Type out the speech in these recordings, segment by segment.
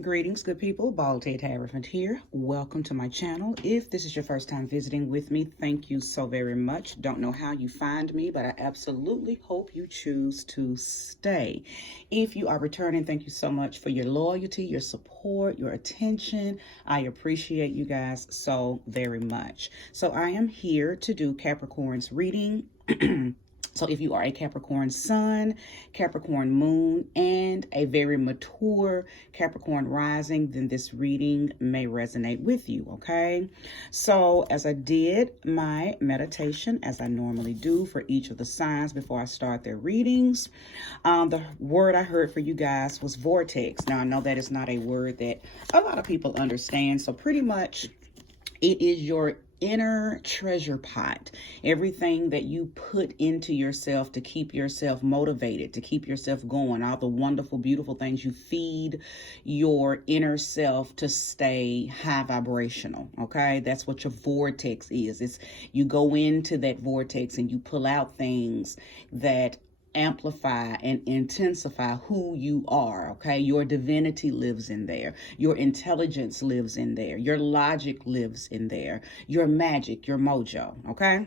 Greetings, good people. Bald Head Haverford here. Welcome to my channel. If this is your first time visiting with me, thank you so very much. Don't know how you find me, but I absolutely hope you choose to stay. If you are returning, thank you so much for your loyalty, your support, your attention. I appreciate you guys so very much. So I am here to do Capricorn's reading. So if you are a Capricorn sun, Capricorn moon, and a very mature Capricorn rising, then this reading may resonate with you, okay? So as I did my meditation, as I normally do for each of the signs before I start their readings, the word I heard for you guys was vortex. Now, I know that is not a word that a lot of people understand, so pretty much it is your inner treasure pot, everything that you put into yourself to keep yourself motivated, to keep yourself going, all the wonderful, beautiful things you feed your inner self to stay high vibrational. Okay, that's what your vortex is. It's you go into that vortex and you pull out things that amplify and intensify who you are. Okay, your divinity lives in there, your intelligence lives in there, your logic lives in there, your magic, your mojo. Okay,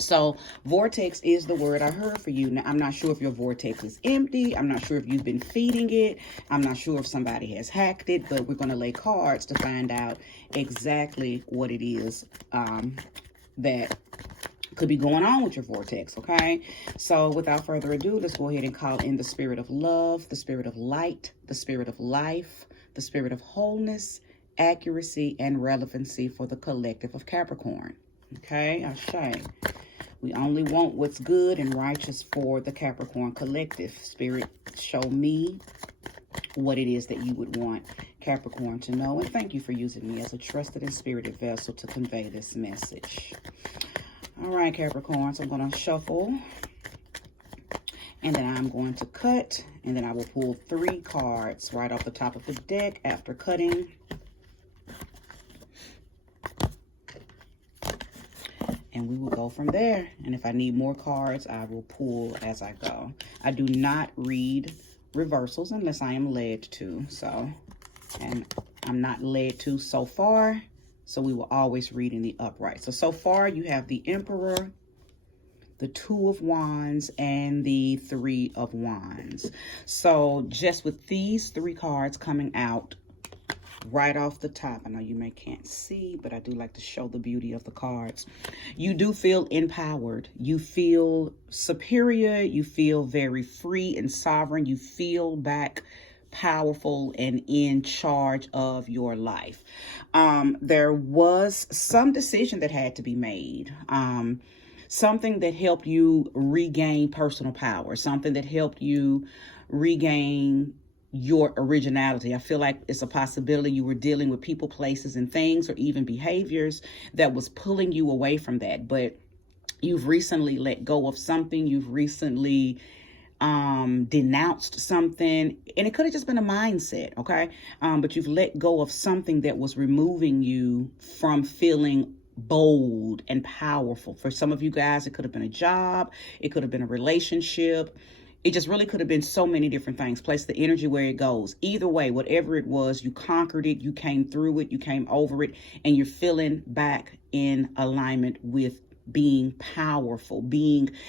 so vortex is the word I heard for you. Now, I'm not sure if your vortex is empty. I'm not sure if you've been feeding it. I'm not sure if somebody has hacked it, but we're going to lay cards to find out exactly what it is that could be going on with your vortex. Okay, so without further ado, let's go ahead and call in the spirit of love, the spirit of light, the spirit of life, the spirit of wholeness, accuracy, and relevancy for the collective of Capricorn. Okay, Ashe. We only want what's good and righteous for the Capricorn collective. Spirit, show me what it is that you would want Capricorn to know, and thank you for using me as a trusted and spirited vessel to convey this message. All right, Capricorn, so I'm going to shuffle, and then I'm going to cut, and then I will pull 3 cards right off the top of the deck after cutting. And we will go from there. And if I need more cards, I will pull as I go. I do not read reversals unless I am led to. And I'm not led to so far. So we will always read in the upright. So far you have the Emperor, the 2 of Wands, and the 3 of Wands. So just with these 3 cards coming out right off the top, I know you can't see, but I do like to show the beauty of the cards. You do feel empowered. You feel superior. You feel very free and sovereign. You feel back powerful and in charge of your life. There was some decision that had to be made. Something that helped you regain personal power, something that helped you regain your originality. I feel like it's a possibility you were dealing with people, places, and things, or even behaviors that was pulling you away from that. But you've recently let go of something. You've recently denounced something, and it could have just been a mindset. Okay. But you've let go of something that was removing you from feeling bold and powerful. For some of you guys, it could have been a job. It could have been a relationship. It just really could have been so many different things. Place the energy where it goes. Either way, whatever it was, you conquered it, you came through it, you came over it, and you're feeling back in alignment with being powerful,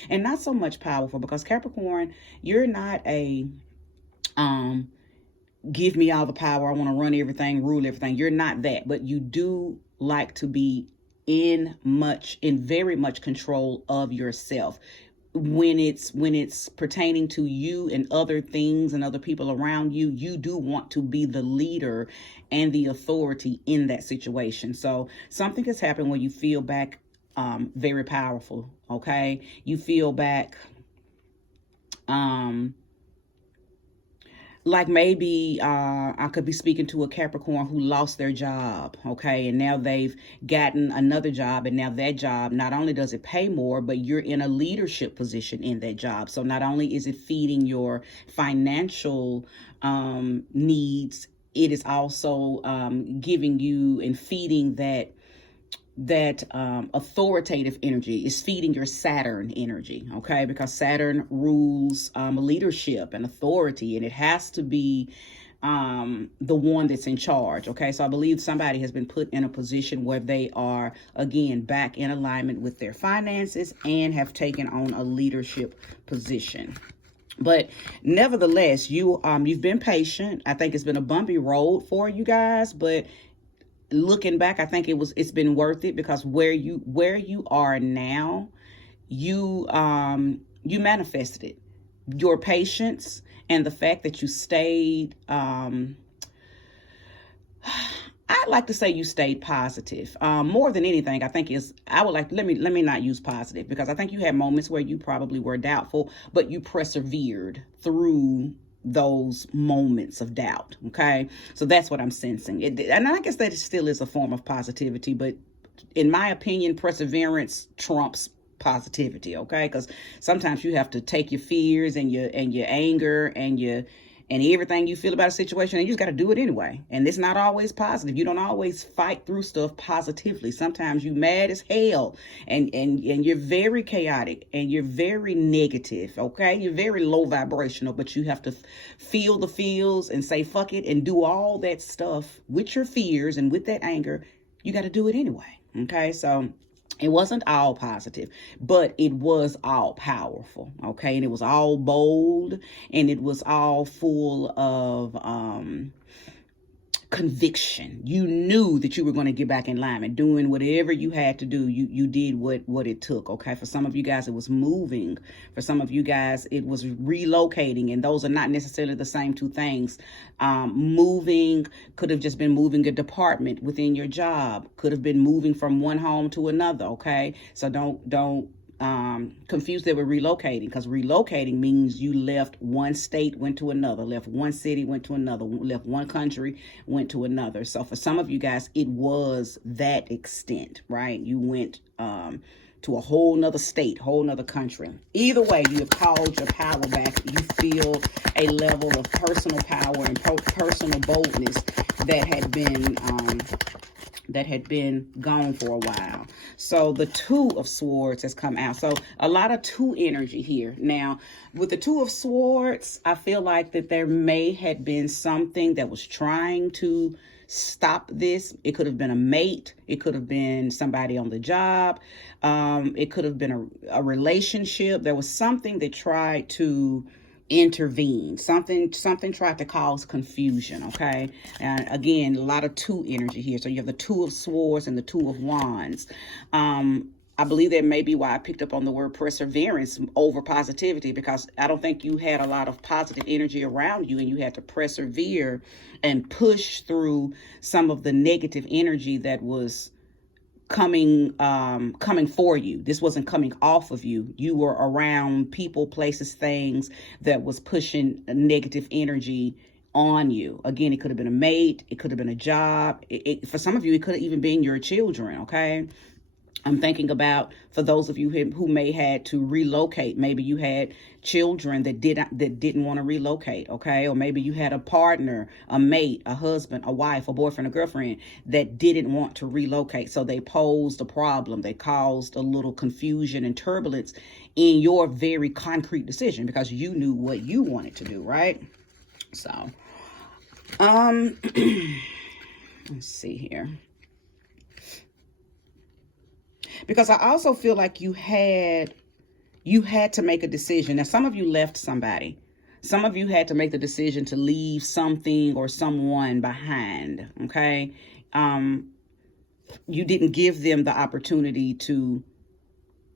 and not so much powerful, because Capricorn, you're not a, give me all the power, I want to run everything, rule everything. You're not that, but you do like to be in very much control of yourself. When it's pertaining to you and other things and other people around you, you do want to be the leader and the authority in that situation. So something has happened where you feel back very powerful. Okay, you feel back like maybe I could be speaking to a Capricorn who lost their job, okay, and now they've gotten another job, and now that job, not only does it pay more, but you're in a leadership position in that job. So not only is it feeding your financial needs, it is also giving you and feeding that authoritative energy. Is feeding your Saturn energy, okay? Because Saturn rules leadership and authority, and it has to be the one that's in charge. Okay, so I believe somebody has been put in a position where they are, again, back in alignment with their finances and have taken on a leadership position. But nevertheless, you've been patient. I think it's been a bumpy road for you guys, but looking back, I think it's been worth it, because where you are now, you manifested it. Your patience and the fact that you stayed, I'd like to say you stayed positive. More than anything, I think let me not use positive, because I think you had moments where you probably were doubtful, but you persevered through those moments of doubt. Okay, so that's what I'm sensing. And I guess that still is a form of positivity, but in my opinion, perseverance trumps positivity. Okay, because sometimes you have to take your fears and your anger and everything you feel about a situation, and you just got to do it anyway. And it's not always positive. You don't always fight through stuff positively. Sometimes you mad as hell, and you're very chaotic, and you're very negative. Okay, you're very low vibrational, but you have to feel the feels and say fuck it and do all that stuff with your fears and with that anger. You got to do it anyway. Okay, so it wasn't all positive, but it was all powerful. Okay, and it was all bold, and it was all full of conviction. You knew that you were going to get back in line and doing whatever you had to do. You did what it took. Okay, for some of you guys, it was moving. For some of you guys, it was relocating, and those are not necessarily the same two things. Moving could have just been moving a department within your job. Could have been moving from one home to another. Okay, so don't confused that with relocating, because relocating means you left one state, went to another, left one city, went to another, left one country, went to another. So for some of you guys, it was that extent, right? You went to a whole nother state, whole nother country. Either way, you have called your power back. You feel a level of personal power and personal boldness that had been gone for a while. So the Two of Swords has come out. So a lot of two energy here. Now, with the Two of Swords, I feel like that there may have been something that was trying to stop this. It could have been a mate. It could have been somebody on the job. It could have been a relationship. There was something that tried to intervene. Something tried to cause confusion. Okay, and again, a lot of two energy here. So you have the Two of Swords and the Two of Wands. I believe that may be why I picked up on the word perseverance over positivity, because I don't think you had a lot of positive energy around you, and you had to persevere and push through some of the negative energy that was coming for you. This wasn't coming off of you. You were around people, places, things that was pushing negative energy on you. Again, it could have been a mate. It could have been a job. For some of you, it could have even been your children. Okay, I'm thinking about, for those of you who may had to relocate, maybe you had children that didn't want to relocate, okay? Or maybe you had a partner, a mate, a husband, a wife, a boyfriend, a girlfriend that didn't want to relocate. So they posed a problem. They caused a little confusion and turbulence in your very concrete decision, because you knew what you wanted to do, right? So, let's see here. Because I also feel like you had to make a decision. Now, some of you left somebody. Some of you had to make the decision to leave something or someone behind, okay? You didn't give them the opportunity to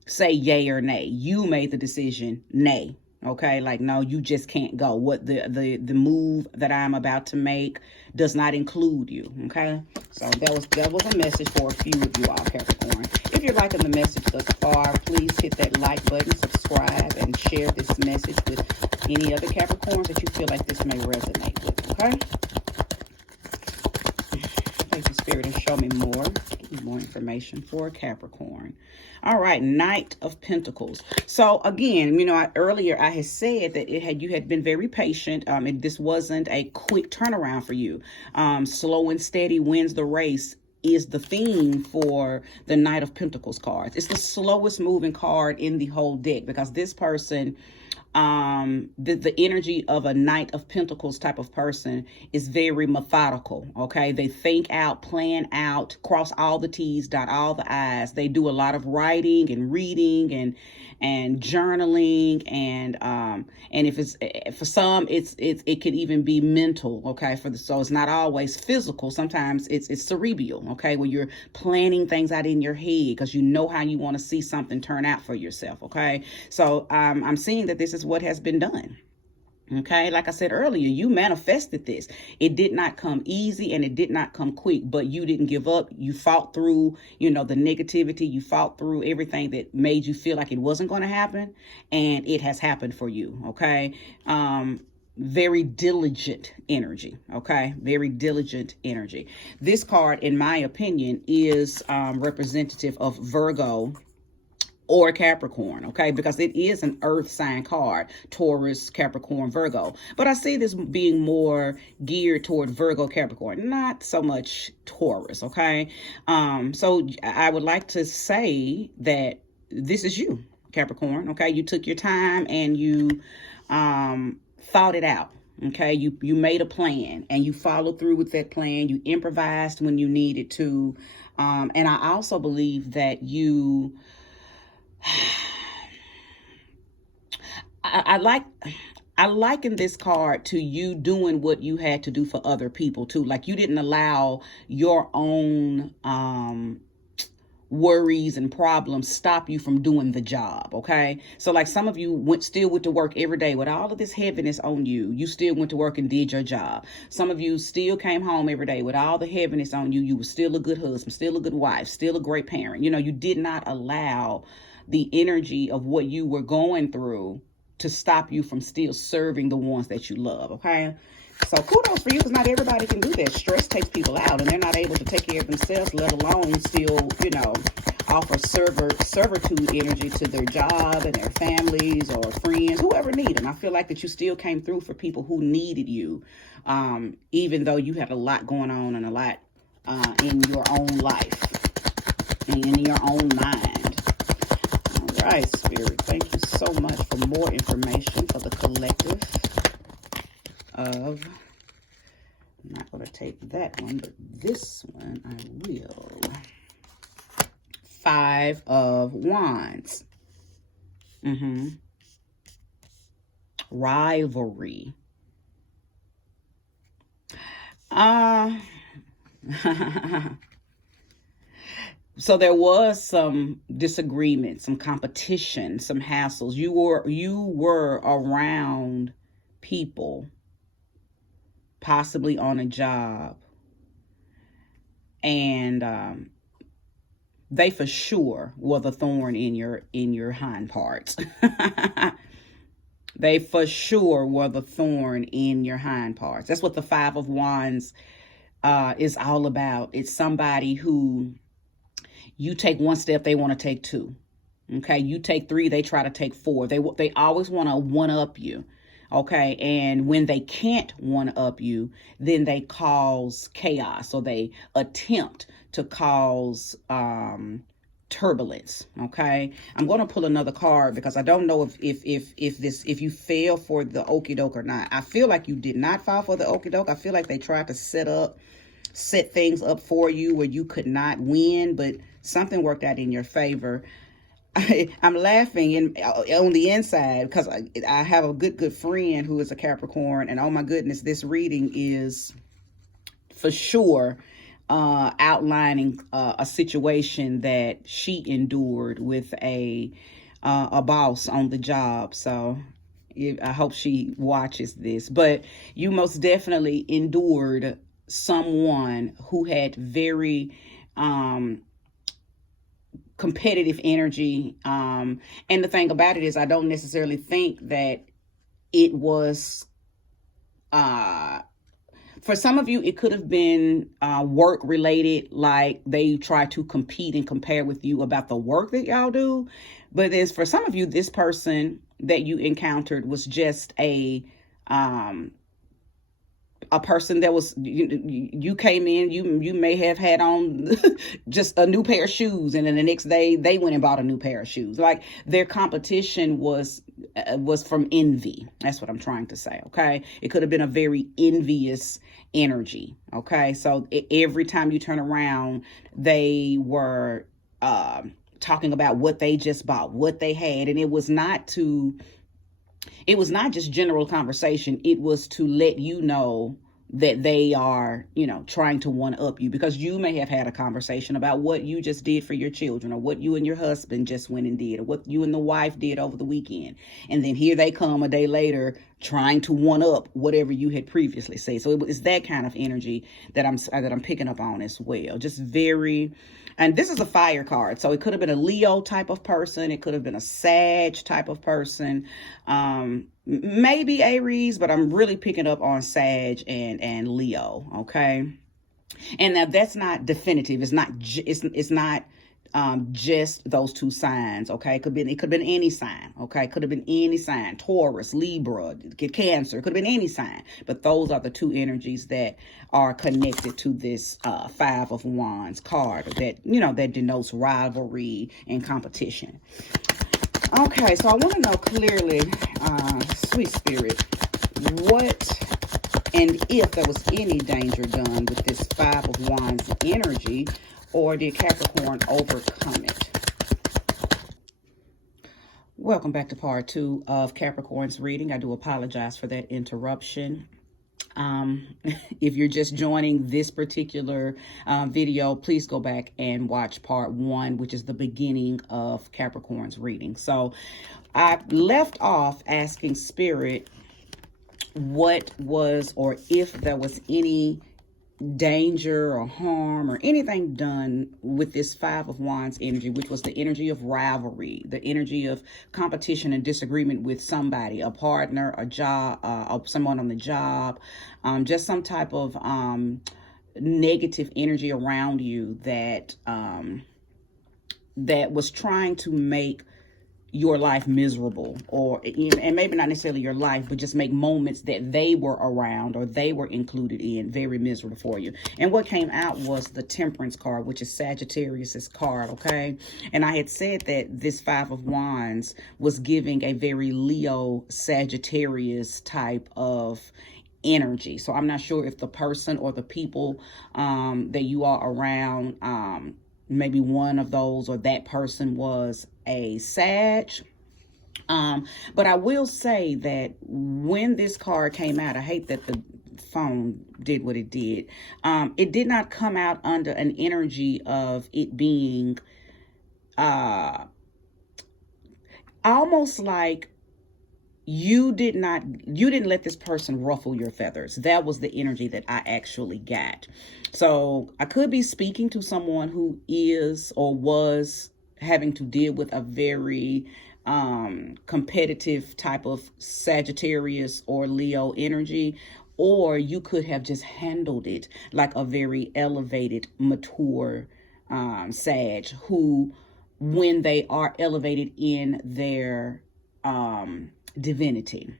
say yay or nay. You made the decision nay. Okay, like, no, you just can't go. What the move that I'm about to make does not include you. Okay, so that was a message for a few of you all, Capricorn. If you're liking the message thus far, please hit that like button, subscribe, and share this message with any other Capricorns that you feel like this may resonate with. Okay, thank you, Spirit, and show me more information for Capricorn. All right, Knight of Pentacles. So again, earlier I had said that you had been very patient. This wasn't a quick turnaround for you. Slow and steady wins the race is the theme for the Knight of Pentacles cards. It's the slowest moving card in the whole deck, because this person The energy of a Knight of Pentacles type of person is very methodical. Okay, they think out, plan out, cross all the T's, dot all the I's. They do a lot of writing and reading and journaling, and if it's for some, it could even be mental. Okay, so it's not always physical. Sometimes it's cerebral. Okay, where you're planning things out in your head because you know how you want to see something turn out for yourself. Okay, so I'm seeing that this is what has been done. Okay, like I said earlier, you manifested this. It did not come easy and it did not come quick, but you didn't give up. You fought through, the negativity. You fought through everything that made you feel like it wasn't going to happen, and it has happened for you. Okay. Very diligent energy. Okay. Very diligent energy. This card, in my opinion, is representative of Virgo or Capricorn, okay, because it is an earth sign card, Taurus, Capricorn, Virgo. But I see this being more geared toward Virgo, Capricorn, not so much Taurus, okay? So I would like to say that this is you, Capricorn, okay? You took your time and you thought it out. Okay, you made a plan and you followed through with that plan. You improvised when you needed to. And I also believe that you I liken this card to you doing what you had to do for other people too. Like you didn't allow your own worries and problems stop you from doing the job. Okay, so like some of you still went to work every day with all of this heaviness on you. You still went to work and did your job. Some of you still came home every day with all the heaviness on you. You were still a good husband, still a good wife, still a great parent. You did not allow the energy of what you were going through to stop you from still serving the ones that you love. Okay, so kudos for you, because not everybody can do that. Stress takes people out and they're not able to take care of themselves, let alone still, offer servitude energy to their job and their families or friends, whoever need them. I feel like that you still came through for people who needed you, even though you had a lot going on and a lot in your own life and in your own mind. All right, Spirit, thank you so much for more information for the collective of, I'm not going to take that one, but this one I will. 5 of Wands. Rivalry. So there was some disagreement, some competition, some hassles. You were around people, possibly on a job, and they for sure were the thorn in your hind parts. They for sure were the thorn in your hind parts. That's what the 5 of Wands is all about. It's somebody who you take one step, they want to take 2. Okay, you take 3, they try to take 4. They always want to one-up you. Okay, and when they can't one-up you, then they cause chaos, or they attempt to cause turbulence. Okay, I'm going to pull another card because I don't know if you fail for the okie doke or not. I feel like you did not fall for the okie doke. I feel like they tried to set things up for you where you could not win, but something worked out in your favor. I'm laughing on the inside because I have a good friend who is a Capricorn, and oh my goodness, this reading is for sure outlining a situation that she endured with a boss on the job. So I hope she watches this. But you most definitely endured someone who had very competitive energy. And the thing about it is, I don't necessarily think that it was, for some of you, it could have been work related, like they try to compete and compare with you about the work that y'all do. But there's, for some of you, this person that you encountered was just a a person that was, you came in, you may have had on just a new pair of shoes, and then the next day they went and bought a new pair of shoes. Like, their competition was from envy. That's what I'm trying to say. Okay, it could have been a very envious energy. Okay, so every time you turn around, they were talking about what they just bought, what they had, and it was not just general conversation. It was to let you know that they are, trying to one up you, because you may have had a conversation about what you just did for your children, or what you and your husband just went and did, or what you and the wife did over the weekend. And then here they come a day later trying to one up whatever you had previously said. So it's that kind of energy that I'm picking up on as well. Just very, and this is a fire card. So it could have been a Leo type of person. It could have been a Sag type of person. Maybe Aries, but I'm really picking up on Sag and Leo. Okay. And now that's not definitive. It's not just those two signs. Okay. It could have been any sign. Okay. It could have been any sign: Taurus, Libra, Cancer. It could have been any sign, but those are the two energies that are connected to this Five of Wands card that, that denotes rivalry and competition. Okay, so I want to know clearly, sweet spirit, what and if there was any danger done with this Five of Wands energy, or did Capricorn overcome it? Welcome back to part 2 of Capricorn's reading. I do apologize for that interruption. If you're just joining this particular video, please go back and watch part 1, which is the beginning of Capricorn's reading. So I left off asking Spirit what was, or if there was any danger or harm or anything done with this Five of Wands energy, which was the energy of rivalry, the energy of competition and disagreement with somebody, a partner, a job, someone on the job, just some type of negative energy around you that that was trying to make your life miserable, or and maybe not necessarily your life, but just make moments that they were around or they were included in very miserable for you. And what came out was the Temperance card, which is Sagittarius's card. Okay, and I had said that this Five of Wands was giving a very Leo Sagittarius type of energy. So I'm not sure if the person or the people that you are around, maybe one of those or that person was a Sag. But I will say that when this card came out, I hate that the phone did what it did. It did not come out under an energy of it being almost like you didn't let this person ruffle your feathers. That was the energy that I actually got. So I could be speaking to someone who is or was having to deal with a very competitive type of Sagittarius or Leo energy, or you could have just handled it like a very elevated, mature Sag, who, when they are elevated in their divinity,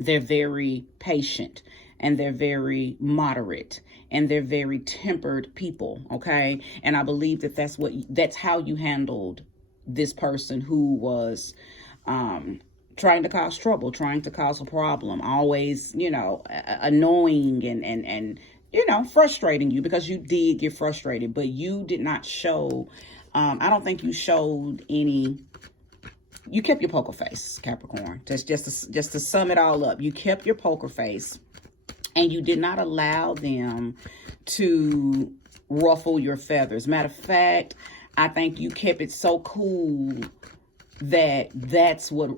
they're very patient, and they're very moderate, and they're very tempered people. Okay, and I believe that that's how you handled this person who was trying to cause trouble, trying to cause a problem, always, annoying and frustrating you, because you did get frustrated, but you did not show, I don't think you showed any. You kept your poker face, Capricorn. Just to sum it all up, you kept your poker face, and you did not allow them to ruffle your feathers. Matter of fact, I think you kept it so cool that that's what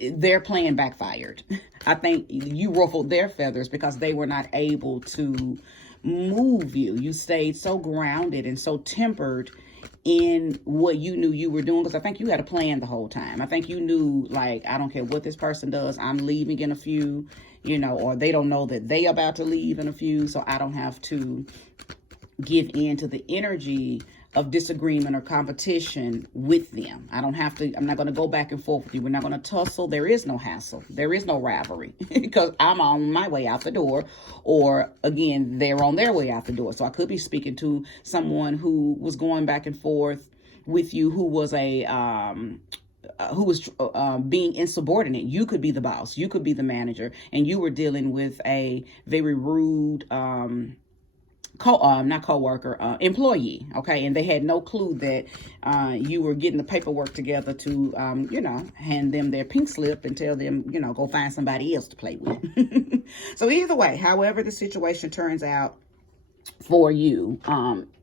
their plan backfired. I think you ruffled their feathers because they were not able to move you. You stayed so grounded and so tempered in what you knew you were doing, because I think you had a plan the whole time. I think you knew, like, I don't care what this person does, I'm leaving in a few, or they don't know that they about to leave in a few, so I don't have to give in to the energy of disagreement or competition with them. I'm not going to go back and forth with you. We're not going to tussle. There is no hassle. There is no rivalry because I'm on my way out the door, or again, they're on their way out the door. So I could be speaking to someone who was going back and forth with you, who was being insubordinate. You could be the boss, you could be the manager, and you were dealing with a very rude employee, okay, and they had no clue that you were getting the paperwork together to hand them their pink slip and tell them, go find somebody else to play with. So either way, however the situation turns out for you,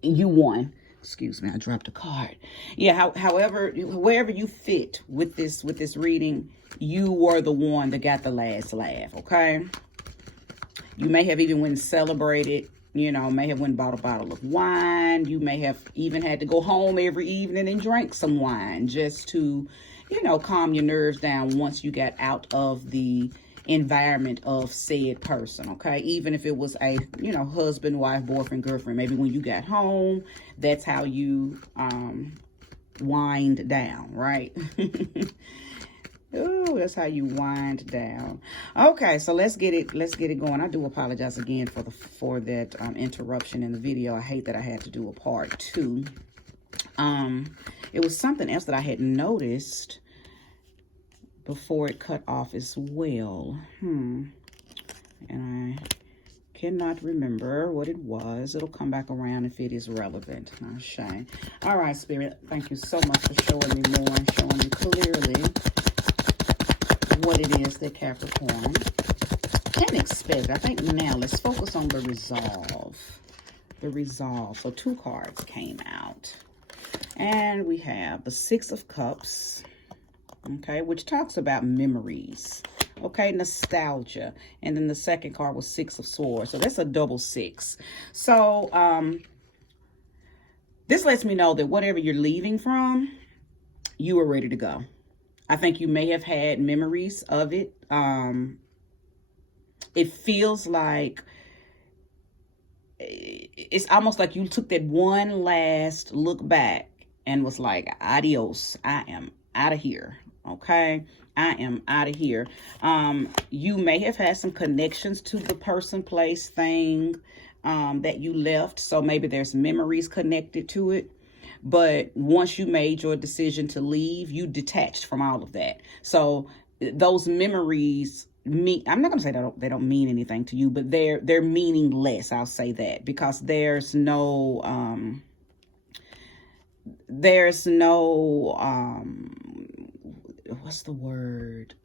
you won. Excuse me, I dropped a card. Yeah, however, wherever you fit with this reading, you were the one that got the last laugh, okay? You may have even went and celebrated, may have went and bought a bottle of wine. You may have even had to go home every evening and drink some wine just to, calm your nerves down once you got out of the environment of said person, okay? Even if it was a, husband, wife, boyfriend, girlfriend, maybe when you got home, that's how you wind down, right? Oh, that's how you wind down. Okay, so let's get it going. I do apologize again for that interruption in the video. I hate that I had to do a part 2. It was something else that I had noticed before it cut off as well. And I cannot remember what it was. It'll come back around if it is relevant. No shame. All right, Spirit, thank you so much for showing me more and showing me clearly what it is that Capricorn can expect. I think now let's focus on the resolve. The resolve. So 2 cards came out. And we have the 6 of Cups, okay, which talks about memories, okay, nostalgia. And then the second card was 6 of Swords. So that's a double 6. So this lets me know that whatever you're leaving from, you are ready to go. I think you may have had memories of it. It feels like it's almost like you took that one last look back and was like, adios, I am out of here. Okay, I am out of here. You may have had some connections to the person, place, thing that you left. So maybe there's memories connected to it. But once you made your decision to leave, you detached from all of that. So those memories, I'm not going to say they don't mean anything to you, but they're meaningless. I'll say that, because there's no what's the word?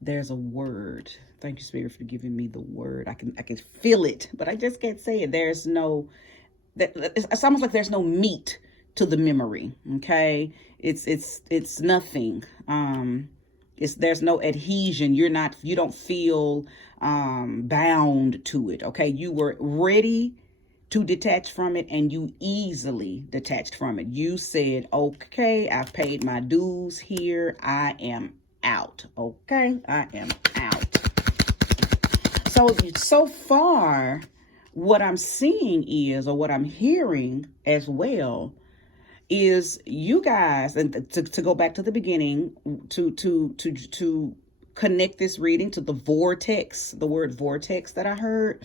There's a word. Thank you, Spirit, for giving me the word. I can feel it, but I just can't say it. There's no, it's almost like there's no meat to the memory. Okay, it's nothing. There's no adhesion. You don't feel bound to it. Okay, you were ready to detach from it, and you easily detached from it. You said, okay, I've paid my dues here. I am out. Okay, I am out. So far, what I'm seeing is, or what I'm hearing as well, is you guys, and to go back to the beginning, to connect this reading to the vortex, the word vortex that I heard.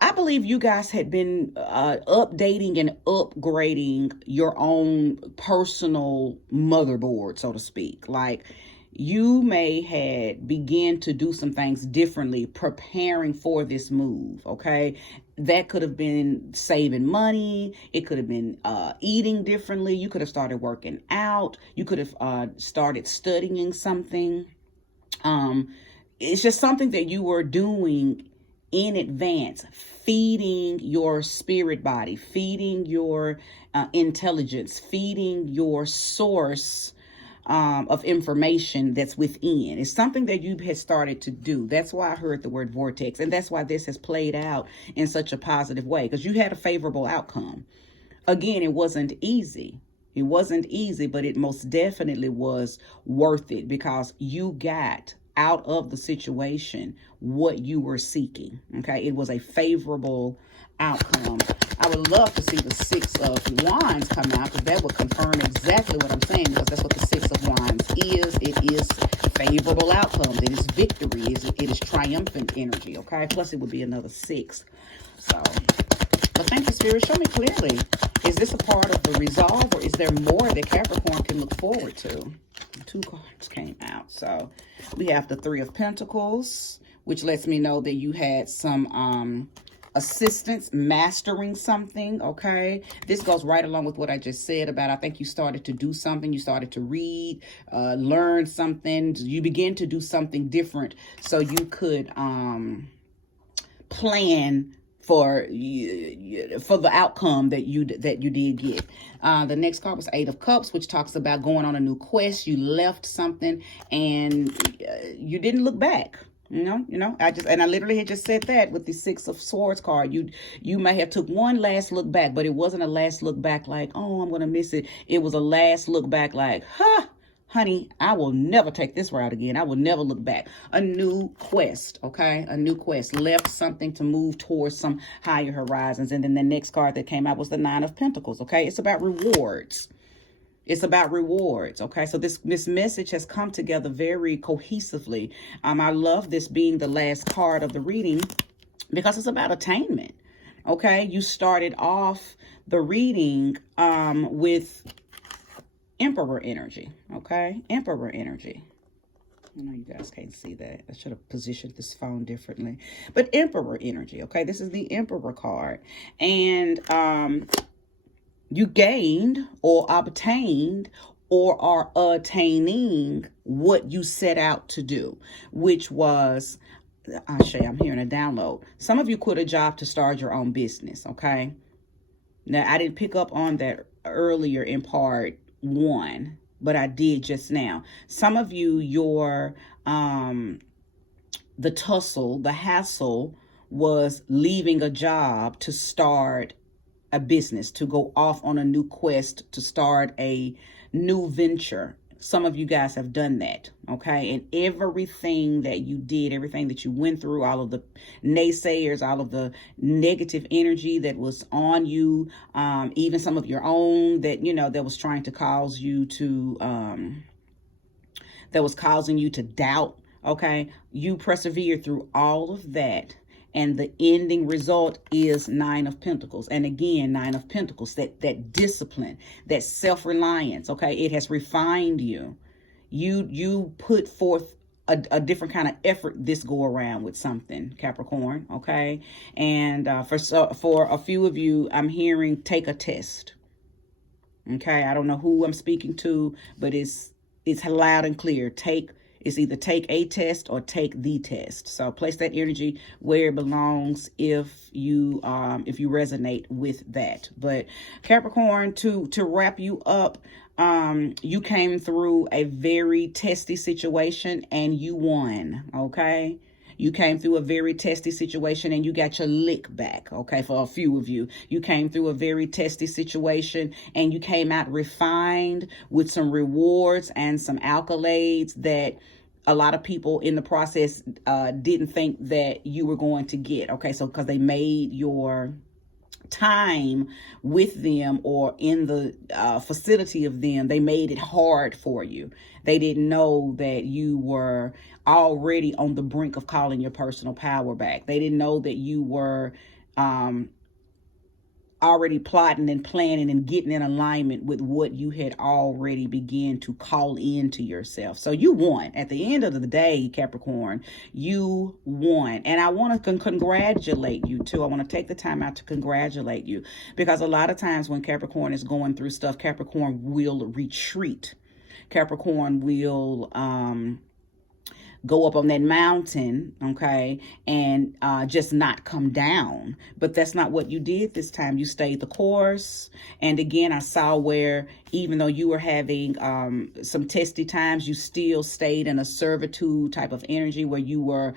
I believe you guys had been updating and upgrading your own personal motherboard, so to speak. Like, you may had begun to do some things differently, preparing for this move, okay? That could have been saving money. It could have been eating differently. You could have started working out. You could have started studying something. It's just something that you were doing in advance, feeding your spirit body, feeding your intelligence, feeding your source of information that's within. It's something that you had started to do. That's why I heard the word vortex. And that's why this has played out in such a positive way, because you had a favorable outcome. Again, it wasn't easy. It wasn't easy, but it most definitely was worth it, because you got out of the situation what you were seeking. Okay, it was a favorable outcome. I would love to see the Six of Wands come out, because that would confirm exactly what I'm saying, because that's what the Six of Wands is. It is favorable outcomes. It is victory. It is triumphant energy. Okay, plus it would be another 6. So, but thank you, Spirit. Show me clearly. Is this a part of the resolve, or is there more that Capricorn can look forward to? 2 cards came out. So we have the Three of Pentacles, which lets me know that you had some assistance mastering something. Okay, this goes right along with what I just said about, I think you started to do something, you started to read, learn something, you begin to do something different so you could plan for the outcome that you did get. The next card was Eight of Cups, which talks about going on a new quest. You left something and you didn't look back. You know, I literally had just said that with the Six of Swords card. You may have took one last look back, but it wasn't a last look back like, oh, I'm going to miss it. It was a last look back like, honey, I will never take this route again. I will never look back. A new quest, okay? A new quest. Left something to move towards some higher horizons. And then the next card that came out was the Nine of Pentacles, okay? It's about rewards. It's about rewards, okay? So this message has come together very cohesively. I love this being the last card of the reading because it's about attainment, okay? You started off the reading with Emperor energy, okay? Emperor energy. I know you guys can't see that. I should have positioned this phone differently. But Emperor energy, okay? This is the Emperor card. And you gained or obtained or are attaining what you set out to do, which was, I'm hearing a download. Some of you quit a job to start your own business, okay? Now, I didn't pick up on that earlier in part 1, but I did just now. Some of you, the tussle, the hassle was leaving a job to start a business, to go off on a new quest, to start a new venture. Some of you guys have done that, okay? And everything that you did, everything that you went through, all of the naysayers, all of the negative energy that was on you, even some of your own that, that was trying to cause you to, that was causing you to doubt, okay? You persevered through all of that. And the ending result is Nine of Pentacles. And again, Nine of Pentacles, that discipline, that self-reliance, okay? It has refined you. You put forth a different kind of effort this go around with something, Capricorn, okay? And for a few of you, I'm hearing take a test, okay? I don't know who I'm speaking to, but it's loud and clear. It's either take a test or take the test. So place that energy where it belongs if you resonate with that. But Capricorn, to wrap you up, you came through a very testy situation and you won, okay? You came through a very testy situation and you got your lick back, okay? For a few of you, you came through a very testy situation and you came out refined with some rewards and some accolades that a lot of people in the process didn't think that you were going to get, okay? So because they made your time with them or in the facility of them, they made it hard for you. They didn't know that you were already on the brink of calling your personal power back. They didn't know that you were already plotting and planning and getting in alignment with what you had already began to call into yourself. So you won. At the end of the day, Capricorn, you won. And I want to congratulate you too. I want to take the time out to congratulate you, because a lot of times when Capricorn is going through stuff, Capricorn will retreat. Capricorn will go up on that mountain, okay, and just not come down. But that's not what you did this time. You stayed the course. And again, I saw where even though you were having some testy times, you still stayed in a servitude type of energy where you were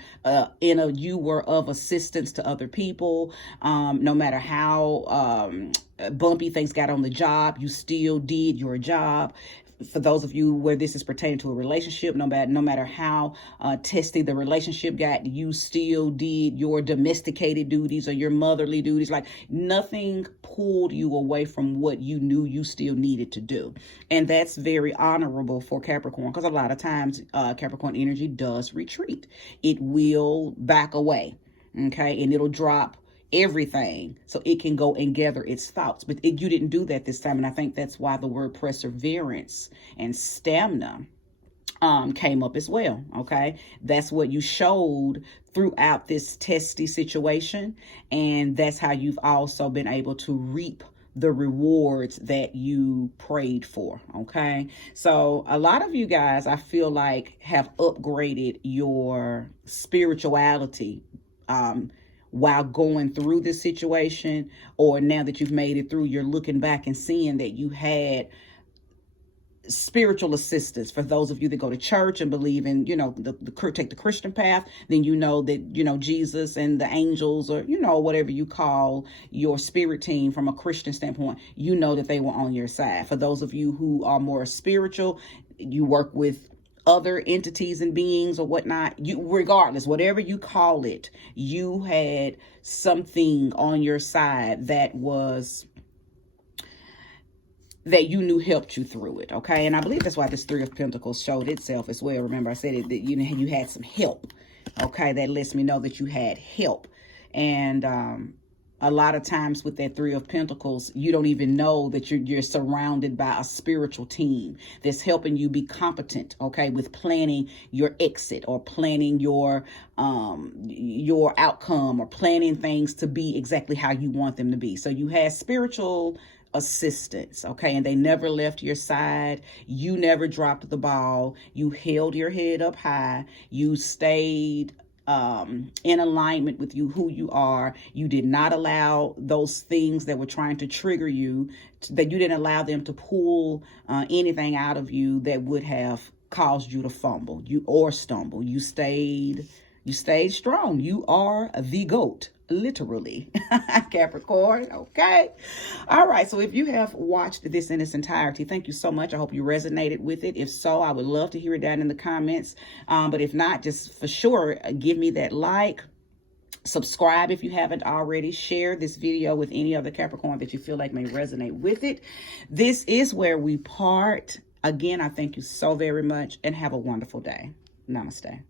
you were of assistance to other people. No matter how bumpy things got on the job, you still did your job. for those of you where this is pertaining to a relationship, no matter how testy the relationship got, you still did your domesticated duties or your motherly duties. Like nothing pulled you away from what you knew you still needed to do. And that's very honorable for Capricorn, because a lot of times Capricorn energy does retreat. It will back away, okay, and it'll drop everything so it can go and gather its thoughts. But you didn't do that this time, and I think that's why the word perseverance and stamina came up as well. Okay, that's what you showed throughout this testy situation, and that's how you've also been able to reap the rewards that you prayed for. Okay, so a lot of you guys, I feel like, have upgraded your spirituality while going through this situation, or now that you've made it through, you're looking back and seeing that you had spiritual assistance. For those of you that go to church and believe in, take the Christian path, then you know that, Jesus and the angels, or, whatever you call your spirit team from a Christian standpoint, you know that they were on your side. For those of you who are more spiritual, you work with other entities and beings or whatnot, regardless, whatever you call it, you had something on your side that you knew helped you through it. Okay, and I believe that's why this Three of Pentacles showed itself as well. Remember, I said it, that you had some help. Okay, that lets me know that you had help. And a lot of times with that Three of Pentacles, you don't even know that you're surrounded by a spiritual team that's helping you be competent, okay, with planning your exit, or planning your outcome, or planning things to be exactly how you want them to be. So you had spiritual assistance, okay, and they never left your side. You never dropped the ball. You held your head up high. You stayed in alignment with who you are. You did not allow those things that were trying to trigger you, that you didn't allow them to pull anything out of you that would have caused you to fumble or stumble. You stayed strong. You are the GOAT, literally. Capricorn. Okay. All right. So if you have watched this in its entirety, thank you so much. I hope you resonated with it. If so, I would love to hear it down in the comments. But if not, just for sure, give me that like. Subscribe if you haven't already. Share this video with any other Capricorn that you feel like may resonate with it. This is where we part. Again, I thank you so very much, and have a wonderful day. Namaste.